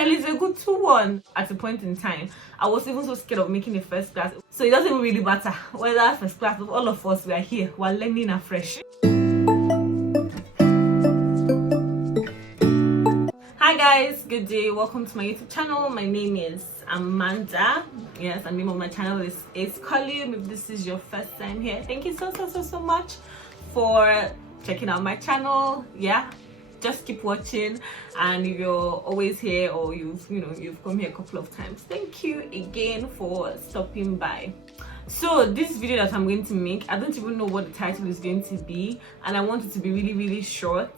hell is a good 2-1? At a point in time, I was even so scared of making a first class. So it doesn't really matter whether first class, all of us, we are here, we're learning afresh. Hi guys, good day, welcome to my YouTube channel. My name is Amanda. Yes, and the name of my channel is Collium. If this is your first time here, thank you so much for checking out my channel. Yeah, just keep watching, and if you're always here or you've come here a couple of times, thank you again for stopping by. So this video that I'm going to make, I don't even know what the title is going to be, and I want it to be really short,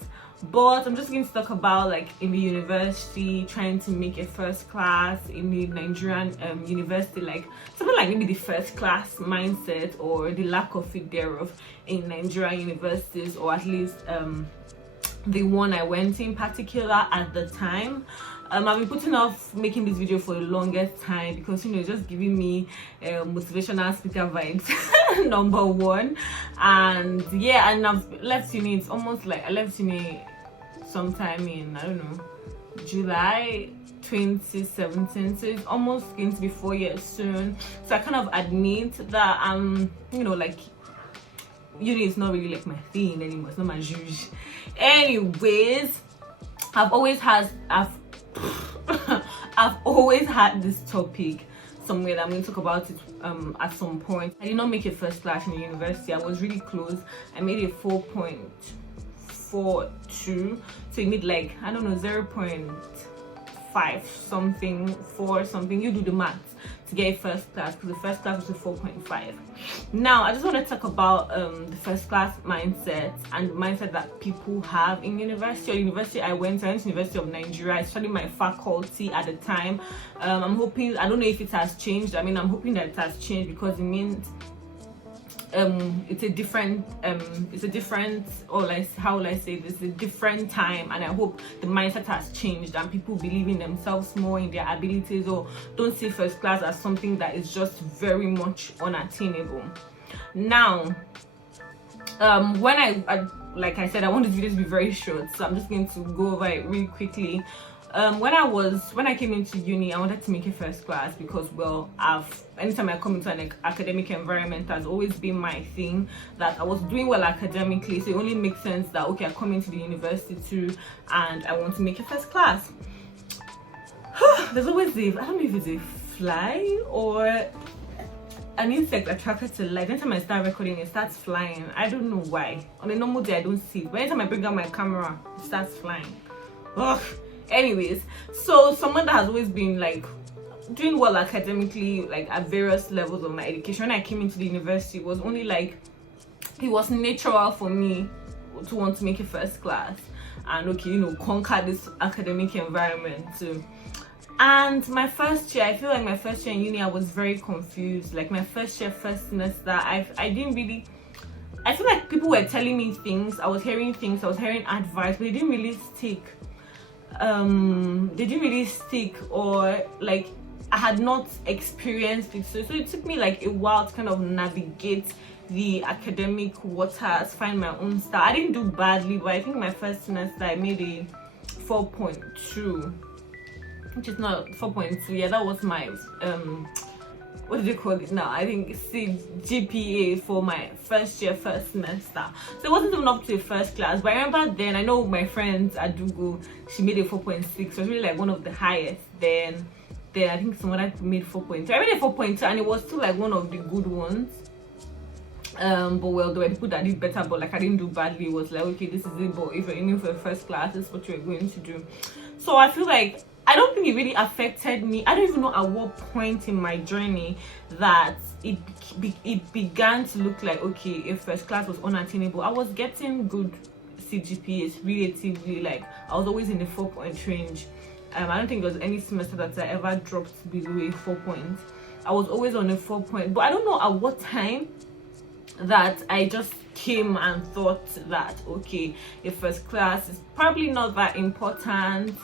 but I'm just going to talk about like in the university, trying to make a first class in the Nigerian university, like something like maybe the first class mindset or the lack of it thereof in Nigerian universities, or at least the one I went in particular at the time. I've been putting off making this video for the longest time because it's just giving me motivational speaker vibes number one, and yeah, and I've left uni. It's almost like I left uni sometime in, I don't know, July 2017, so it's almost going to be 4 years soon. So I kind of admit that I'm like uni is not really like my thing anymore. It's not my juge. Anyways, I've always had this topic somewhere that I'm going to talk about it at some point. I did not make a first class in the university. I was really close. I made a 4.42, so you need like, I don't know, 0.5 something, 4 something. You do the math to get a first class, because the first class was a 4.5. Now I just want to talk about the first class mindset and the mindset that people have in university. Or university I went to University of Nigeria. I studied my faculty at the time. I'm hoping, I don't know if it has changed. I mean, I'm hoping that it has changed, because it means it's a different or like, how will I say this, a different time, and I hope the mindset has changed and people believe in themselves more, in their abilities, or don't see first class as something that is just very much unattainable. Now when I like I said, I want this video to be very short, so I'm just going to go over it really quickly. When I came into uni, I wanted to make a first class because, well, anytime I come into an academic environment, has always been my thing, that I was doing well academically, so it only makes sense that, okay, I come into the university too and I want to make a first class. There's always I don't know if it's a fly or an insect attracted to light. Anytime I start recording, it starts flying. I don't know why. On a normal day I don't see it, but anytime I bring out my camera, it starts flying. Ugh. Anyways, so someone that has always been like doing well academically, like at various levels of my education, when I came into the university, it was only like, it was natural for me to want to make a first class and, okay, conquer this academic environment too. And my first year, I feel like my first year in uni, I was very confused. Like my first semester, I didn't really, I feel like people were telling me things, I was hearing things, I was hearing advice, but they didn't really stick. Or like I had not experienced it, so it took me like a while to kind of navigate the academic waters, find my own style. I didn't do badly, but I think my first semester I made a 4.2, which is not 4.2. Yeah, that was my what did you call it now? I think GPA for my first semester. So it wasn't even up to a first class. But I remember then, I know my friends at Dugo, she made a 4.6. So it was really like one of the highest. Then I think someone else made 4.2. I made a 4.2, and it was still like one of the good ones. But well, there were people that did better, but like I didn't do badly. It was like, okay, this is it, but if you're aiming for a first class, this is what you're going to do. So I feel like, I don't think it really affected me. I don't even know at what point in my journey that it began to look like, okay, if first class was unattainable. I was getting good CGPAs relatively, like I was always in the 4 point range. I don't think there was any semester that I ever dropped below a 4 point. I was always on a 4 point, but I don't know at what time that I just came and thought that, okay, a first class is probably not that important.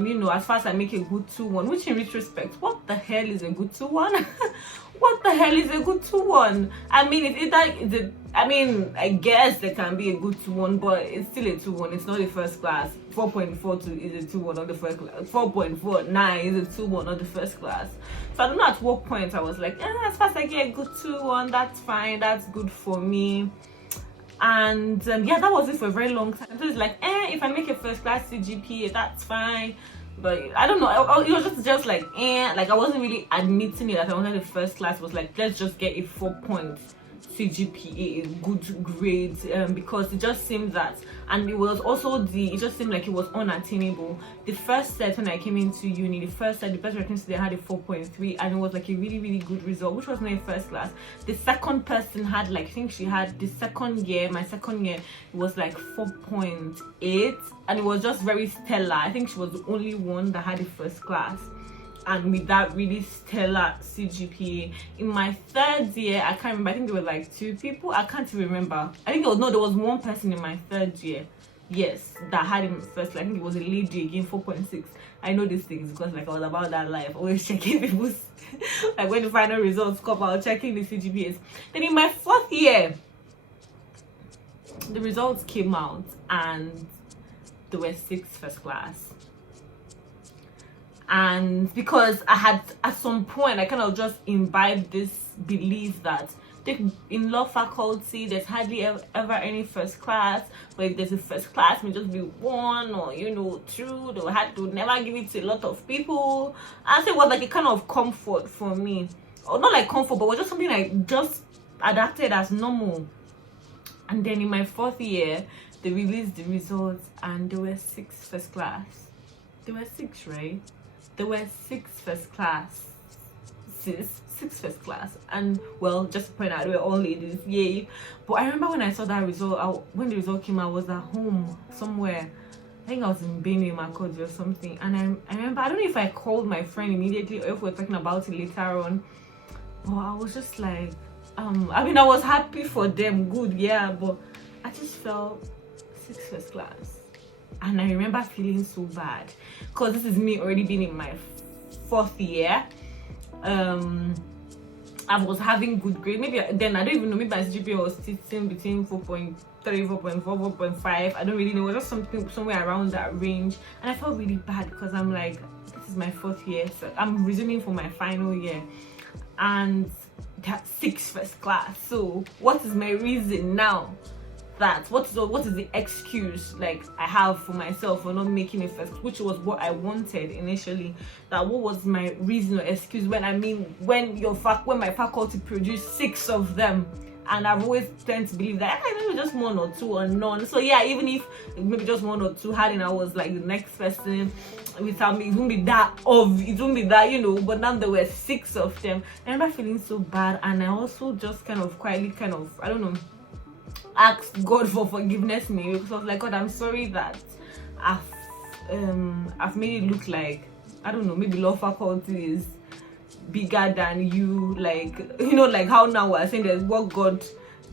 you know, as far as I make a good 2-1, which in retrospect, what the hell is a good 2-1? What the hell is a good 2-1? I mean, I mean, I guess there can be a good 2-1, but it's still a 2-1. It's not a first class. 4.42 is a 2-1 on the first class. 4.49 is a 2-1 on the first class. So I don't know at what point I was like, as far as I get a good 2-1, that's fine. That's good for me. And yeah, that was it for a very long time. So it's like, if I make a first class CGPA, that's fine. But I don't know, it was just like, like I wasn't really admitting it that I wanted a first class. It was like, let's just get a 4 point CGPA, a good grade, because it just seemed that, and it was also it just seemed like it was unattainable. The first set when I came into uni, the first set, the best written student had a 4.3, and it was like a really, really good result, which was not a first class. The second person had like, I think she had the second year, my second year, it was like 4.8, and it was just very stellar. I think she was the only one that had a first class, and with that really stellar CGPA. In my third year, I can't remember, I think there were like 2 people, I can't even remember. I think there was 1 person in my third year, yes, that had him first. I think it was a lady again, 4.6. I know these things because like I was about that life, always checking people's like when the final results come out, checking the CGPAs. Then in my 4th year, the results came out and there were 6 first class. And because I had at some point I kind of just imbibed this belief that in law faculty there's hardly ever any first class, but if there's a first class it may just be 1 or 2. They would never give it to a lot of people. And so it was like a kind of comfort for me, or not like comfort, but it was just something I just adapted as normal. And then in my 4th year they released the results and there were 6 first class. There were 6, right? There were 6 first class, 6 first class, and well, just to point out, they were all ladies, yay. But I remember when I saw that result, when the result came out, I was at home somewhere. I think I was in Benue, Makurdi or something, and I remember, I don't know if I called my friend immediately or if we were talking about it later on. But I was just like, I mean, I was happy for them, good, yeah, but I just felt 6 first class. And I remember feeling so bad because this is me already being in my 4th year. I was having good grades. Maybe then, I don't even know, maybe my GPA was sitting between 4.3, 4.4, 4.5. I don't really know. It was just something somewhere around that range. And I felt really bad because I'm like, this is my 4th year. So I'm resuming for my final year. And that's 6 first class. So what is my reason now? What is the excuse like I have for myself for not making a first, which was what I wanted initially. That what was my reason or excuse when my faculty produced 6 of them, and I've always tend to believe that maybe just 1 or 2 or none. So yeah, even if maybe just 1 or 2 had, and I was like the next person without me, it won't be that but now there were 6 of them. I remember feeling so bad, and I also just kind of quietly I don't know, asked God for forgiveness me, because I was like, God, I'm sorry that I've made it look like, I don't know, maybe law faculty is bigger than you, like like how now we're saying that what God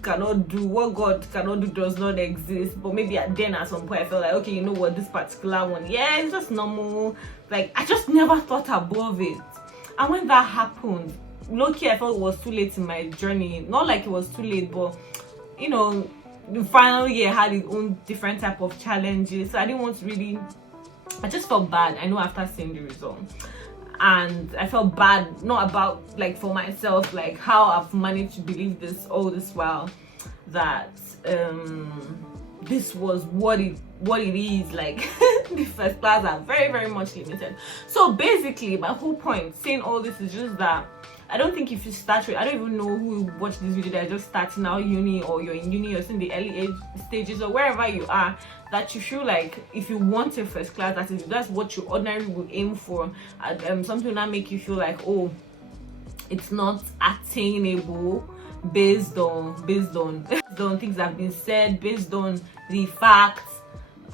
cannot do does not exist. But maybe then at some point I felt like, okay, you know what, this particular one, yeah, it's just normal. Like I just never thought above it. And when that happened, low-key I felt it was too late in my journey. Not like it was too late, but the final year had its own different type of challenges, so I didn't want to really, I just felt bad, I know, after seeing the result. And I felt bad, not about like for myself, like how I've managed to believe this all this while, that this was what it is, like the first class are very, very much limited. So basically my whole point saying all this is just that I don't think if you start with, I don't even know who watch this video that are just starting out uni, or you're in uni, or in the early age stages, or wherever you are, that you feel like if you want a first class, that's what you ordinarily would aim for, and something will not make you feel like, oh, it's not attainable based on things that have been said, based on the facts,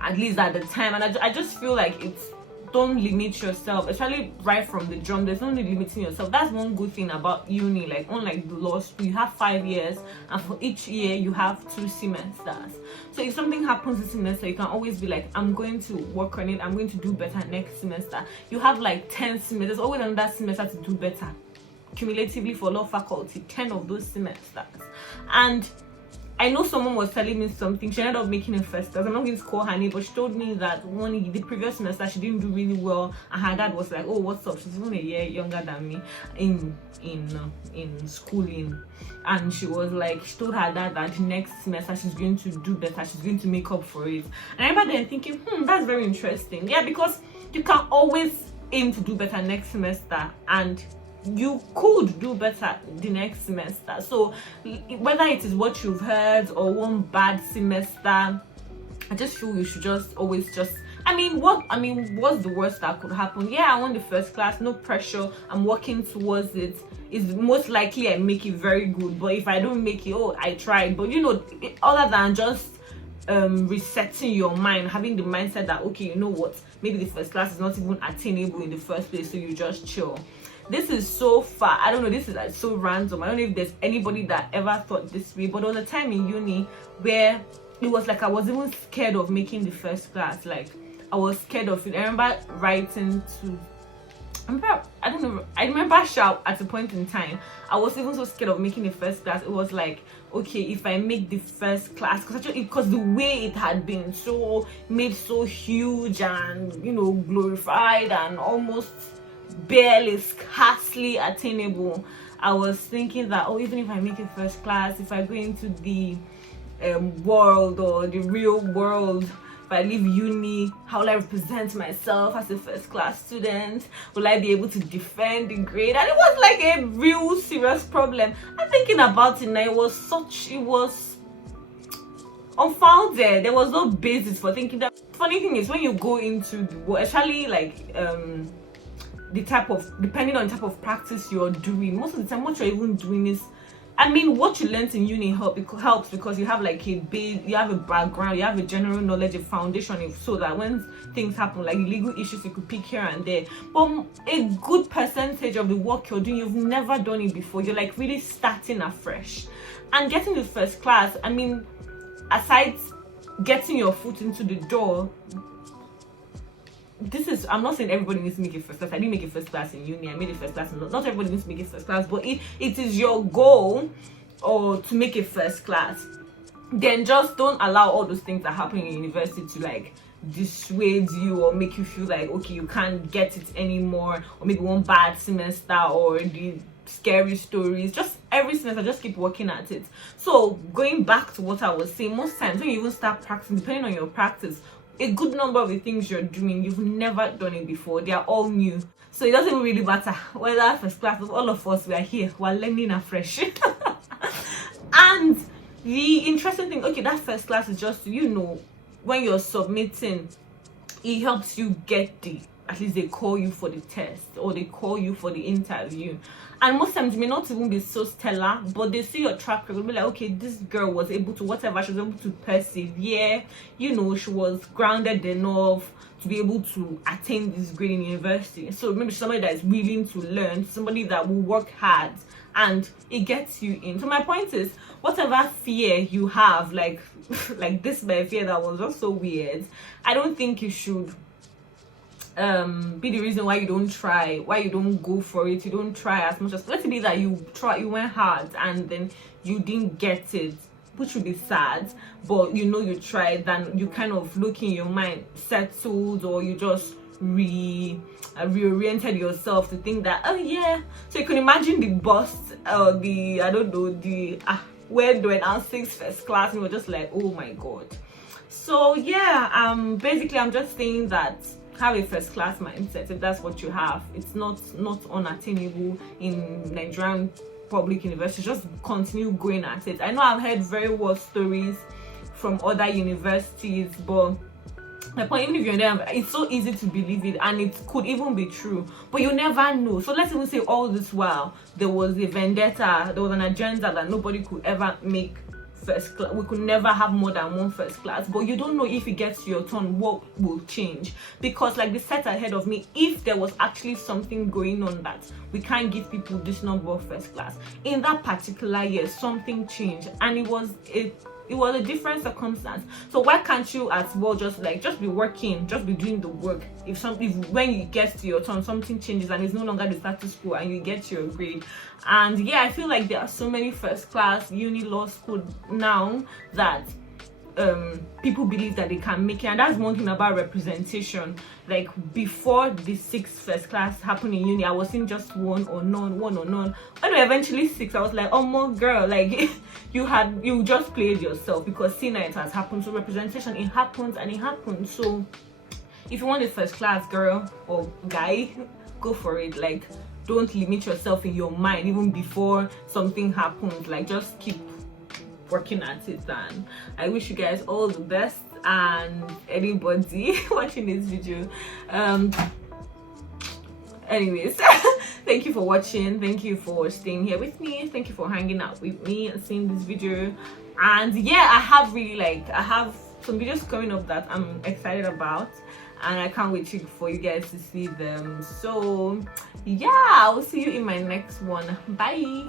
at least at the time. And I just feel like it's don't limit yourself, especially right from the jump. There's no need limiting yourself. That's one good thing about uni. Like unlike the law school, you have 5 years, and for each year you have 2 semesters. So if something happens this semester, you can always be like, I'm going to work on it, I'm going to do better next semester. You have like 10 semesters, always another semester to do better. Cumulatively for law faculty, 10 of those semesters. And I know someone was telling me something. She ended up making a first class. I'm not going to call her name, but she told me that the previous semester she didn't do really well, and her dad was like, "Oh, what's up?" She's even a year younger than me in schooling, and she was like, she told her dad that next semester she's going to do better. She's going to make up for it. And I remember then thinking, that's very interesting. Yeah, because you can always aim to do better next semester, and you could do better the next semester. So whether it is what you've heard or one bad semester, I just feel you should just always what's the worst that could happen? Yeah, I want the first class, no pressure, I'm working towards it. Is most likely I make it very good. But if I don't make it, I tried. But other than just resetting your mind, having the mindset that, okay, you know what, maybe the first class is not even attainable in the first place, so you just chill. This is so far, I don't know, this is like so random. I don't know if there's anybody that ever thought this way, but there was a time in uni where it was like I was even scared of making the first class. Like I was scared of it. I remember writing to I remember shout at a point in time. I was even so scared of making the first class. It was like, okay, if I make the first class, because the way it had been so made so huge and glorified and almost barely, scarcely attainable, I was thinking that, even if I make it first class, if I go into the world or the real world, if I leave uni, how will I represent myself as a first class student? Will I be able to defend the grade? And it was like a real serious problem. I'm thinking about it now, it was unfounded. There was no basis for thinking that. Funny thing is, when you go into the world, especially like depending on the type of practice you're doing, most of the time what you're even doing is, what you learned in uni helps because you have like a base, you have a background, you have a general knowledge, a foundation, so that when things happen, like legal issues, you could pick here and there. But a good percentage of the work you're doing, you've never done it before. You're like really starting afresh. And getting the first class, aside getting your foot into the door, I'm not saying everybody needs to make it first class. I didn't make it first class in uni. I made it first class. Not everybody needs to make it first class, but if it is your goal or to make it first class, then just don't allow all those things that happen in university to like dissuade you or make you feel like, okay, you can't get it anymore, or maybe one bad semester or the scary stories. Just every semester, just keep working at it. So going back to what I was saying, most times when you even start practicing, depending on your practice, a good number of the things you're doing, you've never done it before. They are all new. So it doesn't really matter whether first class, all of us, we are here, we're learning afresh. And the interesting thing, that first class is just, when you're submitting, it helps you get at least they call you for the test or they call you for the interview. And most times it may not even be so stellar, but they see your track record, be like, okay, this girl was able to whatever, she was able to persevere, she was grounded enough to be able to attain this grade in university. So maybe somebody that is willing to learn, somebody that will work hard, and it gets you in. So my point is, whatever fear you have, like this my fear that was just so weird, I don't think you should be the reason why you don't try, why you don't go for it. You don't try as much as, let's say that you went hard and then you didn't get it, which would be sad, but you tried, then you kind of look in your mind settled, or you just reoriented yourself to think that, so you can imagine the bus, where they were announcing first class, and we're just like, oh my god. So basically I'm just saying that have a first class mindset. If that's what you have, it's not unattainable in Nigerian public universities. Just continue going at it. I know I've heard very worse stories from other universities, but my point, even if you're there, it's so easy to believe it, and it could even be true, but you never know. So let's even say all this while there was a vendetta, there was an agenda that nobody could ever make first class, we could never have more than one first class, but you don't know if it gets to your turn what will change. Because like the set ahead of me, if there was actually something going on that we can't give people this number of first class, in that particular year something changed, and it was a different circumstance. So why can't you as well just be working, just be doing the work? If when you get to your turn something changes and it's no longer the status quo and you get your grade. And yeah, I feel like there are so many first class uni law school now that people believe that they can make it. And that's one thing about representation. Like before the 6 first class happened in uni, I was in just one or none. When eventually 6, I was like, oh my girl, like you just played yourself, because seeing it has happened. So representation, it happens and it happens. So if you want a first class, girl or guy, go for it. Like, don't limit yourself in your mind even before something happens. Like, just keep working at it. And I wish you guys all the best, and anybody watching this video, anyways, thank you for watching, thank you for staying here with me, thank you for hanging out with me and seeing this video. And yeah, I have some videos coming up that I'm excited about, and I can't wait for you guys to see them. So yeah, I'll see you in my next one. Bye.